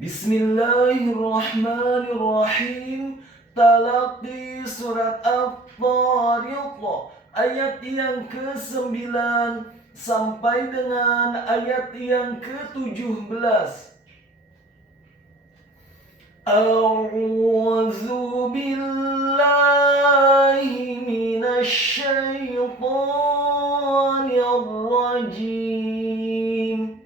Bismillahirrahmanirrahim. Talaqi surat At-Tariq ayat yang ke-9 sampai dengan ayat yang ke-17. A'udzu billahi minasy syaithanir rajim.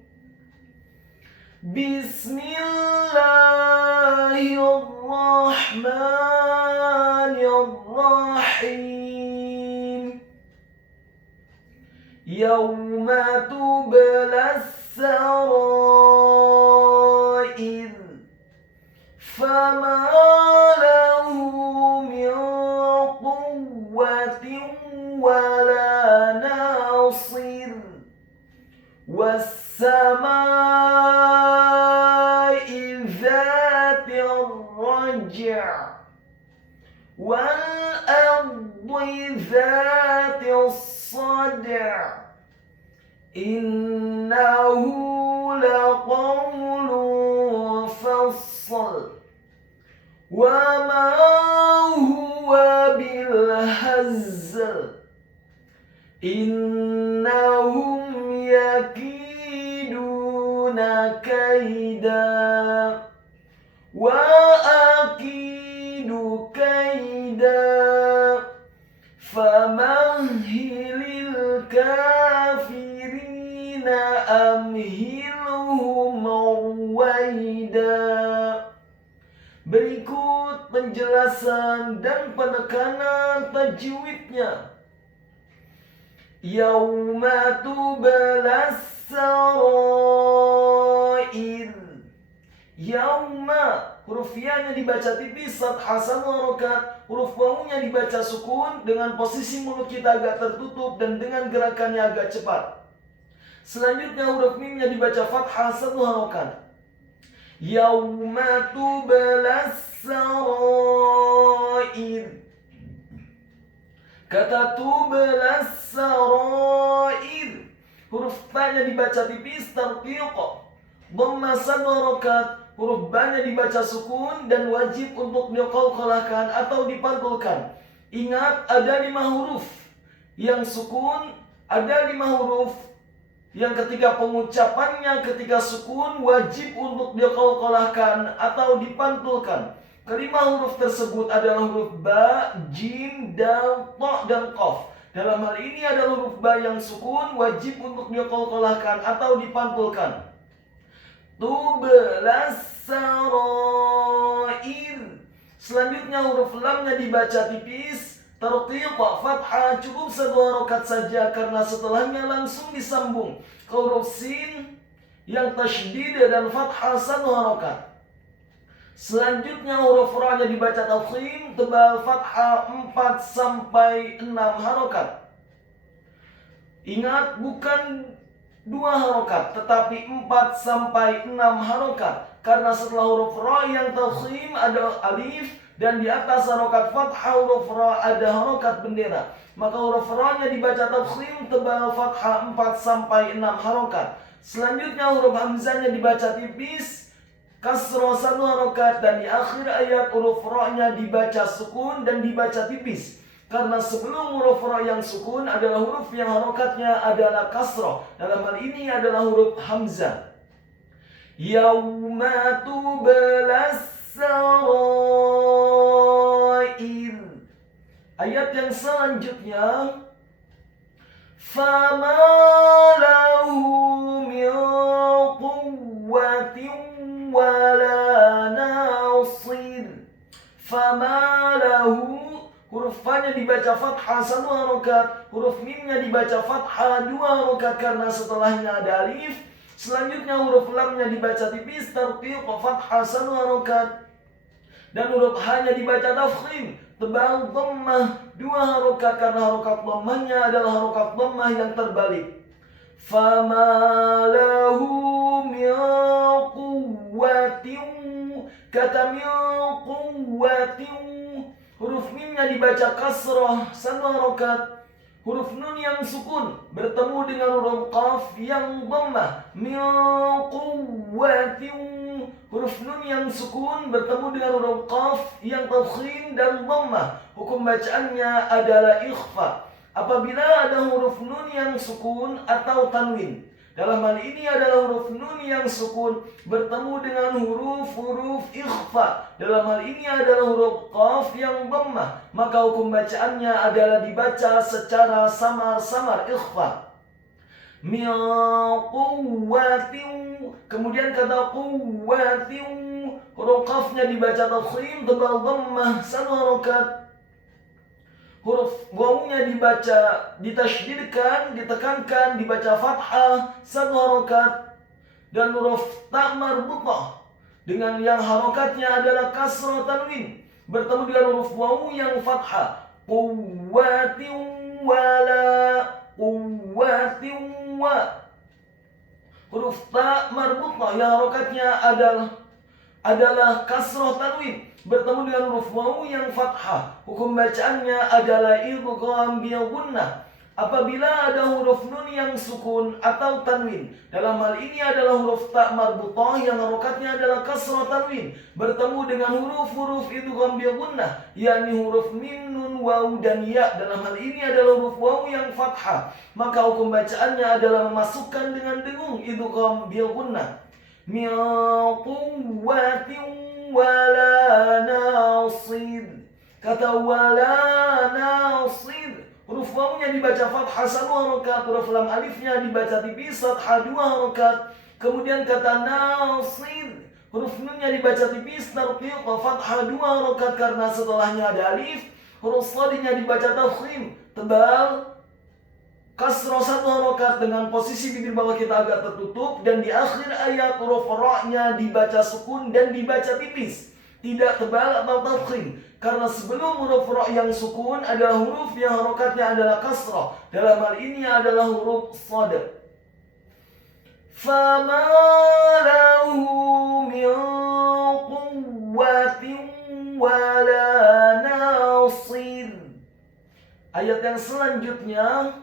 Bismillahirrahmanirrahim. Yauma tublas sarair fama lahu min quwwatin wala nasir was-samaa'i dzatir raj' wal-ardi dzatis sadr innahu laqawlun fasl wa ma huwa bilhazl innahum yakiduna kaida wa akidu kaida famahhilil kafirina amhilhum ruwaida. Berikut penjelasan dan penekanan tajwidnya. Yauma tublas sarair. Yauma, huruf ya-nya dibaca tipis, fathah satu harokat. Huruf waw-nya dibaca sukun dengan posisi mulut kita agak tertutup dan dengan gerakannya agak cepat. Selanjutnya huruf mim-nya dibaca fathah satu harokat. Yauma tublas sarair. Kata tublas sarair, huruf ta-nya dibaca tipis, tarqiq, dhamma satu harokat. Huruf ba-nya dibaca sukun dan wajib untuk diqalqalahkan atau dipantulkan. Ingat, ada 5 huruf yang sukun, ada 5 huruf yang ketika pengucapannya ketika sukun wajib untuk diqalqalahkan atau dipantulkan. Kelima huruf tersebut adalah huruf ba, jim, dal, ta, dan qaf. Dalam hal ini adalah huruf ba yang sukun wajib untuk diqalqalahkan atau dipantulkan. Tublas sarair. Selanjutnya huruf lam-nya dibaca tipis, tarqiq, fathah, cukup satu harokat saja karena setelahnya langsung disambung ke huruf sin yang tasydid dan fathah satu harokat. Selanjutnya huruf ra-nya dibaca tafkhim, tebal, fathah 4 sampai 6 harokat. Ingat, bukan 2 harokat tetapi 4 sampai 6 harokat. Karena setelah huruf ra yang tafkhim ada alif dan di atas harokat fathah huruf ra ada harokat bendera. Maka huruf ra-nya dibaca tafkhim, tebal, fathah 4 sampai 6 harokat. Selanjutnya huruf hamzahnya dibaca tipis, kasroh 1 harokat, dan di akhir ayat huruf ra-nya dibaca sukun dan dibaca tipis. Karena sebelum huruf ra yang sukun adalah huruf yang harokatnya adalah kasroh. Dalam hal ini adalah huruf hamzah. Yauma tublas sarair. Ayat yang selanjutnya, fama lahu min quwwatin wala nasir. Fama lahu, huruf fa-nya dibaca fathah 1 harokat, huruf mim-nya dibaca fathah 2 harokat karena setelahnya ada alif. Selanjutnya huruf lam-nya dibaca tipis, tarqiq, fathah 1 harokat, dan huruf ha-nya dibaca tafkhim, tebal, dhammah 2 harokat karena harokat dhammahnya adalah harokat dhammah yang terbalik. Fama lahu min quwwatin. Kata min quwwatin, huruf mimnya dibaca kasrah 1 harokat. Huruf nun yang sukun bertemu dengan huruf qaf yang dhammah. Min quwwatin. huruf nun yang sukun bertemu dengan huruf qaf yang tafkhim dan dhammah. Hukum bacaannya adalah ikhfa. Apabila ada huruf nun yang sukun atau tanwin, dalam hal ini adalah huruf nun yang sukun bertemu dengan huruf-huruf ikhfa. Dalam hal ini adalah huruf qaf yang dhammah, maka hukum bacaannya adalah dibaca secara samar-samar ikhfa. Min quwwatin, kemudian kata quwwatin, huruf qafnya dibaca tafkhim tebal dhammah 1 harakat. Huruf wawunya dibaca ditasydidkan, ditekankan, dibaca fathah 1 harakat. Dan huruf ta marbutah dengan yang harokatnya adalah kasrah tanwin bertemu dengan huruf wawu yang fathah. Quwwatin wala quwwatin wa. Huruf ta marbutah yang harokatnya adalah kasrah tanwin bertemu dengan huruf wawu yang fathah. Hukum bacaannya adalah idgham bi gunnah. Apabila ada huruf nun yang sukun atau tanwin, dalam hal ini adalah huruf ta marbutah yang harokatnya adalah kasrah tanwin bertemu dengan huruf-huruf idgham bi gunnah, yakni huruf mim, nun, wawu dan ya. Dalam hal ini adalah huruf wawu yang fathah, maka hukum bacaannya adalah memasukkan dengan dengung idgham bi gunnah. Min quwwatin wala nasir. Kata wala nasir, huruf wawunya dibaca fathah 1 harakat, huruf lam alifnya dibaca tipis fathah 2 harakat. Kemudian kata nasir, huruf nunnya dibaca tipis tarqiq fathah 2 harakat karena setelahnya ada alif. Huruf shadnya dibaca tafkhim tebal kasrah 1 harakat dengan posisi bibir bawah kita agak tertutup, dan di akhir ayat huruf ra-nya dibaca sukun dan dibaca tipis, tidak tebal atau tafkhim, karena sebelum huruf ra yang sukun adalah huruf yang harokatnya adalah kasrah. Dalam hal ini adalah huruf shad. Fama lahu min quwwatin wala nasir. Ayat yang selanjutnya,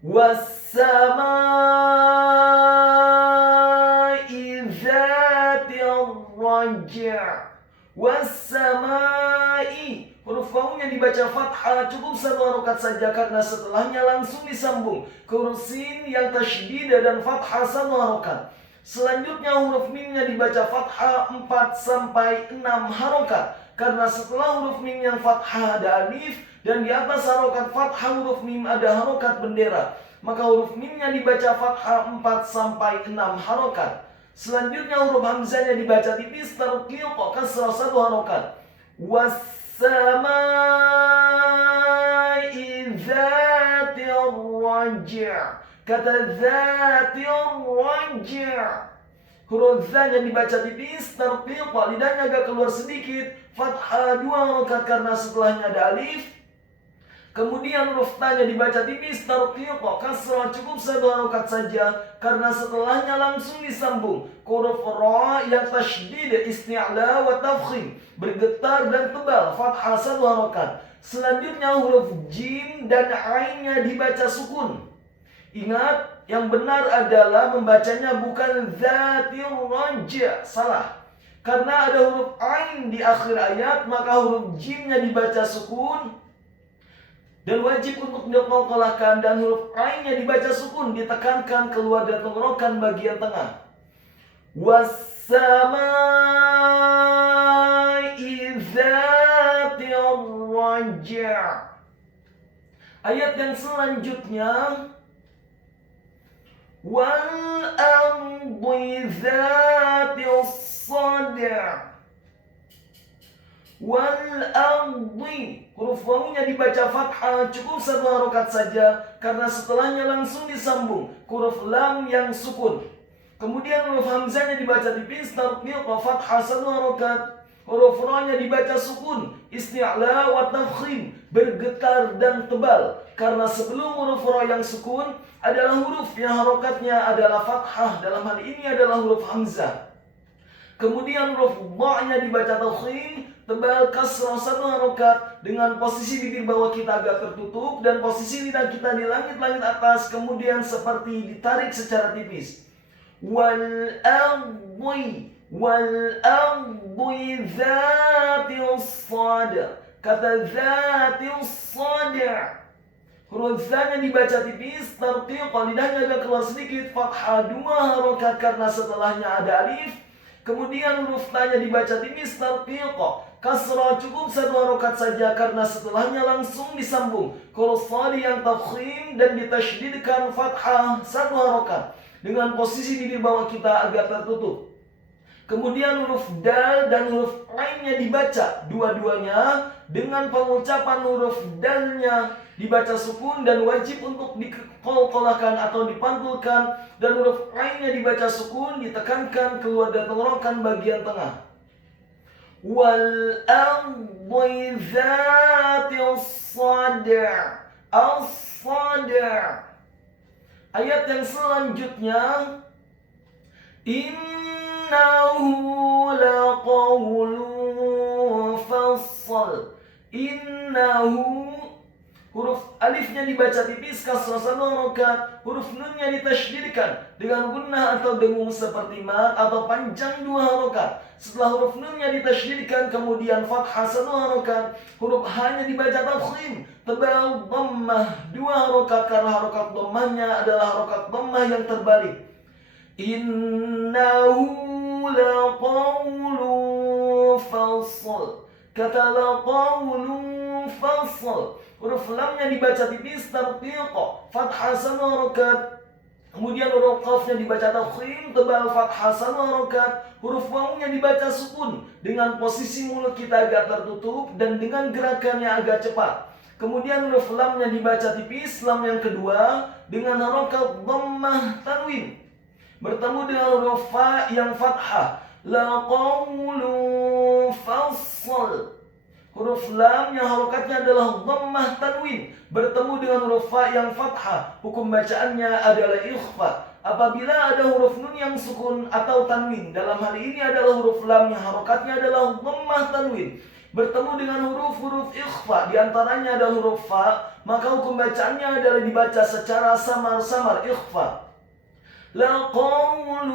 was-samaa'i dzatir raj'. Was-samaa'i, huruf wawunya dibaca fathah cukup 1 harakat saja karena setelahnya langsung disambung ke huruf sin yang tasydid dan fathah 1 harakat. Selanjutnya huruf mimnya dibaca fathah 4 sampai 6 harakat karena setelah huruf mim yang fathah ada alif dan di atas harokat fathah huruf mim ada harokat bendera, maka huruf mimnya dibaca fathah 4 sampai 6 harokat. Selanjutnya huruf hamzahnya dibaca tipis tarqiq kasrah 1 harokat. Was-samaa'i dzatir raj'. Kata dzatir raj', huruf zanya dibaca tipis tarqiq, lidahnya agak keluar sedikit, fathah 2 harokat karena setelahnya ada alif. Kemudian huruf ta-nya dibaca tipis tarqiq kasrah cukup 1 harokat saja karena setelahnya langsung disambung huruf ra yang tasydid isti'la wa tafkhim bergetar dan tebal fathah 1 harokat. Selanjutnya huruf jim dan ain-nya dibaca sukun. Ingat, yang benar adalah membacanya bukan dzatir raj', salah. Karena ada huruf ain di akhir ayat, maka huruf jimnya dibaca sukun dan wajib untuk diqalqalahkan, dan huruf ain-nya dibaca sukun ditekankan keluar dari tenggorokan bagian tengah. Was-samaa'i dzatir raj'. Ayat yang selanjutnya, wal ardi dzatis sad'. Wal ardi, huruf wawunya dibaca fathah cukup 1 harokat saja karena setelahnya langsung disambung huruf lam yang sukun. Kemudian huruf hamzahnya dibaca tipis tarqiq fathah 1 harokat. Huruf ra-nya dibaca sukun isti'la wa tafkhim bergetar dan tebal karena sebelum huruf ra yang sukun adalah huruf yang harokatnya adalah fathah, dalam hal ini adalah huruf hamzah. Kemudian huruf ba-nya dibaca tafkhim tebal kasrah 1 harokat dengan posisi bibir bawah kita agak tertutup dan posisi lidah kita di langit-langit atas, kemudian seperti ditarik secara tipis. wal ardi dzatis sad. Kata dzatis sad, huruf za-nya dibaca tipis, tarqiq, lidahnya agak keluar sedikit, fathah 2 harokat karena setelahnya ada alif. Kemudian huruf ta-nya dibaca tipis, tarqiq, kasrah cukup 1 harokat saja karena setelahnya langsung disambung. Huruf shad yang tafkhim dan ditasydidkan, fathah 1 harokat dengan posisi bibir bawah kita agak tertutup. Kemudian huruf dal dan huruf ain-nya dibaca dua-duanya dengan pengucapan huruf dalnya dibaca sukun dan wajib untuk dikolkolahkan atau dipantulkan, dan huruf ain-nya dibaca sukun ditekankan keluar dari tenggorokan bagian tengah. Wal ardi dzatis sad. As-sad. Ayat yang selanjutnya, innahu laqawlun fasl. Innahu, huruf alifnya dibaca tipis, kasrah 1 harokat, huruf nunnya ditasydidkan dengan gunnah atau dengung seperti mat atau panjang 2 harokat. Setelah huruf nunnya ditasydidkan kemudian fathah 1 harokat, huruf h-nya dibaca tafkhim, tebal dhammah 2 harokat karena harokat dhammahnya adalah harokat dhammah yang terbalik. Innahu laqawlun fasl. Kata laqawlun fasl, huruf lamnya dibaca tipis, tarqiq, fathah 1 harokat. Kemudian huruf qafnya dibaca tafkhim, tebal, fathah 1 harokat. Huruf wawunya dibaca sukun dengan posisi mulut kita agak tertutup dan dengan gerakannya agak cepat. Kemudian huruf lamnya dibaca tipis, lam yang kedua dengan harokat dhammah tanwin bertemu dengan huruf fa yang fathah. Laqawlun fasl, huruf lam yang harokatnya adalah dhammah tanwin bertemu dengan huruf fa yang fathah. Hukum bacaannya adalah ikhfa. Apabila ada huruf nun yang sukun atau tanwin, dalam hal ini adalah huruf lam yang harokatnya adalah dhammah tanwin bertemu dengan huruf-huruf ikhfa, diantaranya adalah huruf fa, maka hukum bacaannya adalah dibaca secara samar-samar, ikhfa. Laqawlun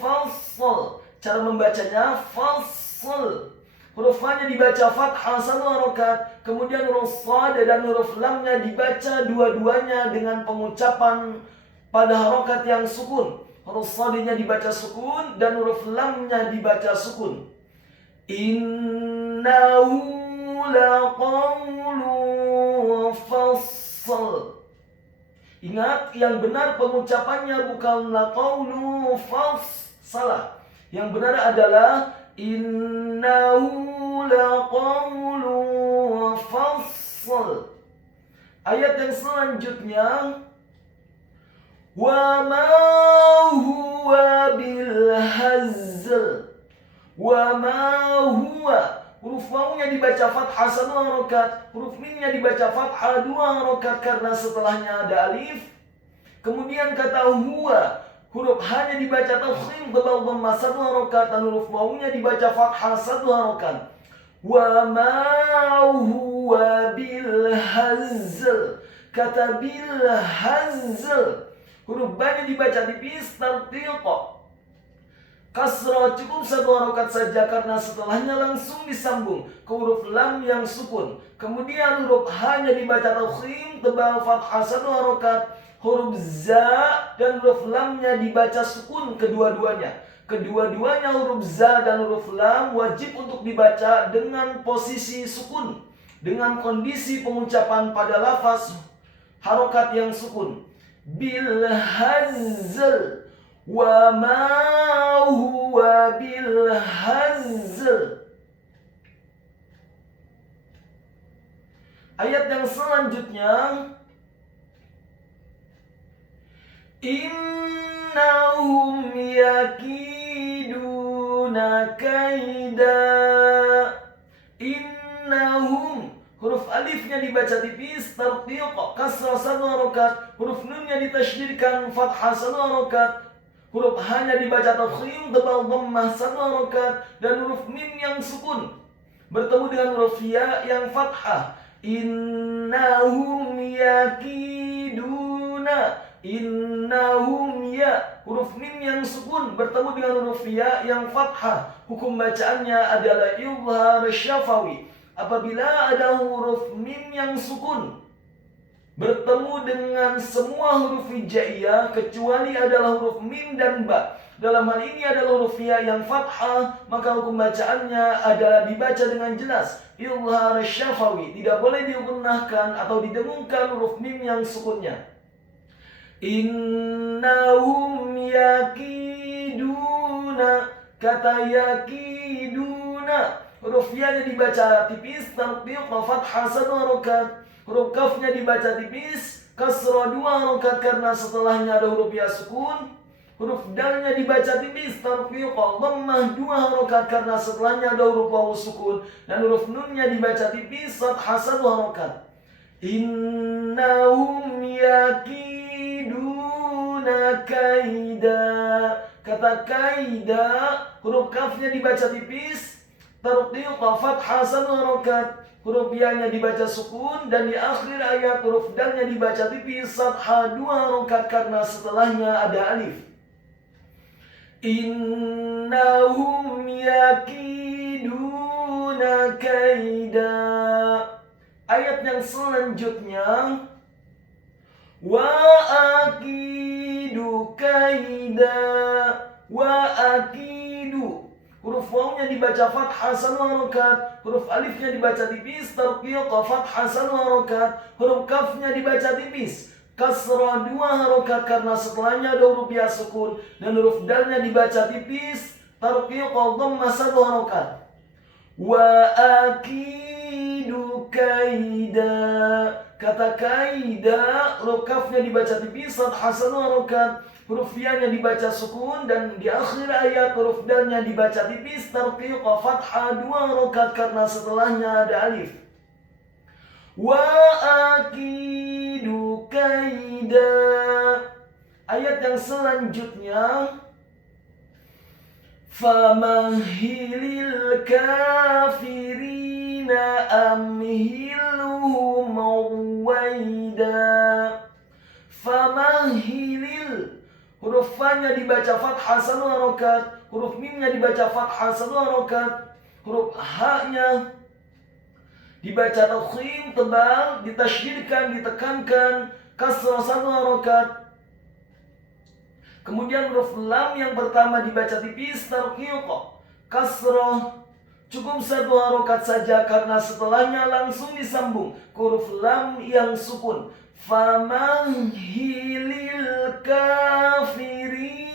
fasl, cara membacanya fasl. Huruf fa-nya dibaca fathah 1 harokat, kemudian huruf shad dan huruf lamnya dibaca dua-duanya dengan pengucapan pada harokat yang sukun. Huruf shad-nya dibaca sukun dan huruf lamnya dibaca sukun. Innahu laqawlun fasl. Ingat, yang benar pengucapannya bukan laqawlu fals, salah. Yang benar adalah innahu laqawlu fasl. Ayat yang selanjutnya, wa ma huwa bil hazl. Wa ma huwa, huruf wawunya dibaca fathah 1 harokat, huruf mimnya dibaca fathah 2 harokat karena setelahnya ada alif. Kemudian kata huwa, huruf h-nya dibaca tafkhim, tebal dhammah 1 harokat, dan huruf wawunya dibaca fathah 1 harokat. Wa ma huwa bil hazl. Kata bil hazl, huruf ba-nya dibaca tipis, tarqiq, kasrah cukup 1 harokat saja karena setelahnya langsung disambung ke huruf lam yang sukun. Kemudian huruf h-nya dibaca tafkhim, tebal, fathah 1 harokat. Huruf za dan huruf lamnya dibaca sukun kedua-duanya. Kedua-duanya huruf za dan huruf lam wajib untuk dibaca dengan posisi sukun, dengan kondisi pengucapan pada lafaz harokat yang sukun. Bil hazl. Wa ma huwa bil hazl. Ayat yang selanjutnya, innahum yakiduna kaida. Innahum, huruf alifnya dibaca tipis, tarqiq, kasrah 1 harokat, huruf nunnya ditasydidkan, fathah 1 harokat. Huruf h-nya dibaca tafkhim, tebal dhammah 1 harokat, dan huruf mim yang sukun bertemu dengan huruf ya yang fathah. Innahum yakiduna, Innahum ya. Huruf mim yang sukun bertemu dengan huruf ya yang fathah. Hukum bacaannya adalah izhar syafawi. Apabila ada huruf mim yang sukun bertemu dengan semua huruf hijaiyah kecuali adalah huruf mim dan ba. Dalam hal ini adalah huruf ya yang fathah, maka hukum bacaannya adalah dibaca dengan jelas izhar syafawi. Tidak boleh digunahkan atau didengungkan huruf mim yang sukunnya. Innahum yakiduna. Kata yakiduna, huruf ya-nya dibaca tipis, tarqiq fathah 1 harokat. Huruf kafnya dibaca tipis, kasrah 2 harokat karena setelahnya ada huruf ya sukun. Huruf dalnya dibaca tipis, tarqiq dhammah 2 harokat karena setelahnya ada huruf wawu sukun. Dan huruf nunnya dibaca tipis, fathah 1 harokat. Innahum yakiduna kaida. Kata kaida, huruf kafnya dibaca tipis, tarqiq fathah 1 harokat. Huruf ya-nya dibaca sukun dan di akhir ayat huruf dalnya dibaca tipis, fathah 2 harokat karena setelahnya ada alif. Innahum yakiduna kaida. Ayat yang selanjutnya, wa akidu kaida. Wa akidu, huruf wawunya dibaca fathah 1 harokat, huruf alifnya dibaca tipis, tarqiq fathah 1 harokat, huruf kafnya dibaca tipis, kasrah 2 harokat karena setelahnya ada huruf ya sukun, dan huruf dalnya dibaca tipis, tarqiq dhammah 1 harokat. Wa akidu kaida. Kata kaida, huruf kafnya dibaca tipis, fathah 1 harokat, huruf ya-nya dibaca sukun dan di akhir ayat huruf dalnya dibaca tipis, tarqiq fathah 2 harokat karena setelahnya ada alif. Wa akidu kaida. Ayat yang selanjutnya, famahilil kafirina amhilhum ruwaida. Famahilil, huruf fa-nya dibaca fathah 1 harokat, huruf mim-nya dibaca fathah 1 harokat, huruf ha-nya dibaca tafkhim tebal, ditasydidkan, ditekankan, kasrah 1 harokat. Kemudian huruf lam yang pertama dibaca tipis, tarqiq, kasrah, cukup 1 harokat saja karena setelahnya langsung disambung huruf lam yang sukun. Famahilil kafirina.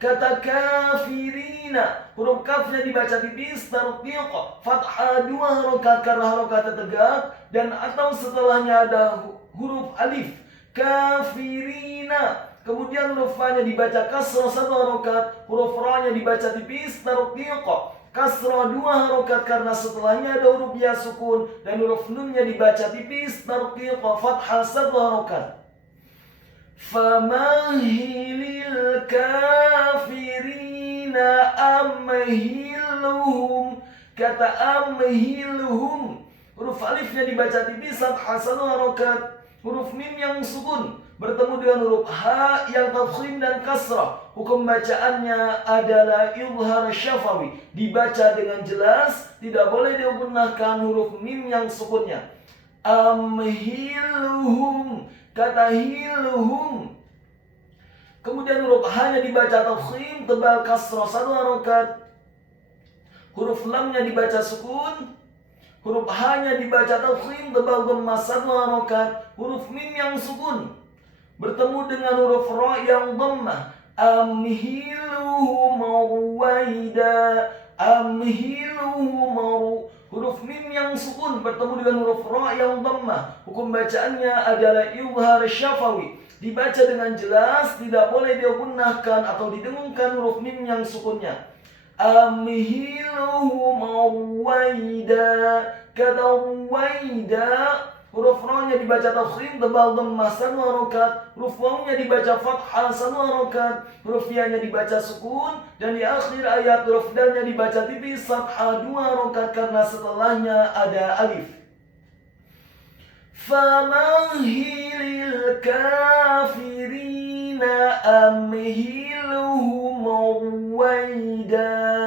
Kata kafirina, huruf kafnya dibaca tipis, tarqiq, fathah 2 harokat karena harokatnya tegak, dan atau setelahnya ada huruf alif. Kafirina. Kemudian huruf fa-nya dibaca kasrah 1 harokat, huruf ra-nya dibaca tipis, tarqiq, kasrah 2 harokat karena setelahnya ada huruf ya sukun, dan huruf nun-nya dibaca tipis, tarqiq, fathah 1 harokat. Famahilil kafirina amhilhum. Kata amhilhum, huruf alifnya dibaca tipis, fathah 1 harokat, huruf mim yang sukun bertemu dengan huruf ha yang tafkhim dan kasrah. Hukum bacaannya adalah izhar syafawi, dibaca dengan jelas, tidak boleh digunahkan huruf mim yang sukunnya. Amhilhum, kata hilhum, kemudian huruf ha-nya dibaca tafkhim tebal, kasrah 1 harokat, huruf lam-nya dibaca sukun, huruf ha-nya dibaca tafkhim tebal, dhammah 1 harokat, huruf mim yang sukun bertemu dengan huruf ra yang dhammah. Amhilhum ruwaida. Amhilhum, huruf mim yang sukun bertemu dengan huruf ra yang dhammah. Hukum bacaannya adalah izhar syafawi, dibaca dengan jelas, tidak boleh digunahkan atau didengungkan huruf mim yang sukunnya. Amhilhum ruwaida. Kata ruwaida, huruf ra-nya dibaca tafkhim tebal, dhammah 1 harokat, huruf waw-nya dibaca fathah 1 harokat, huruf ya-nya dibaca sukun, dan di akhir ayat huruf dal-nya dibaca tipis, fathah 2 harokat karena setelahnya ada alif. famahilil kafirina amhilhum ruwaida.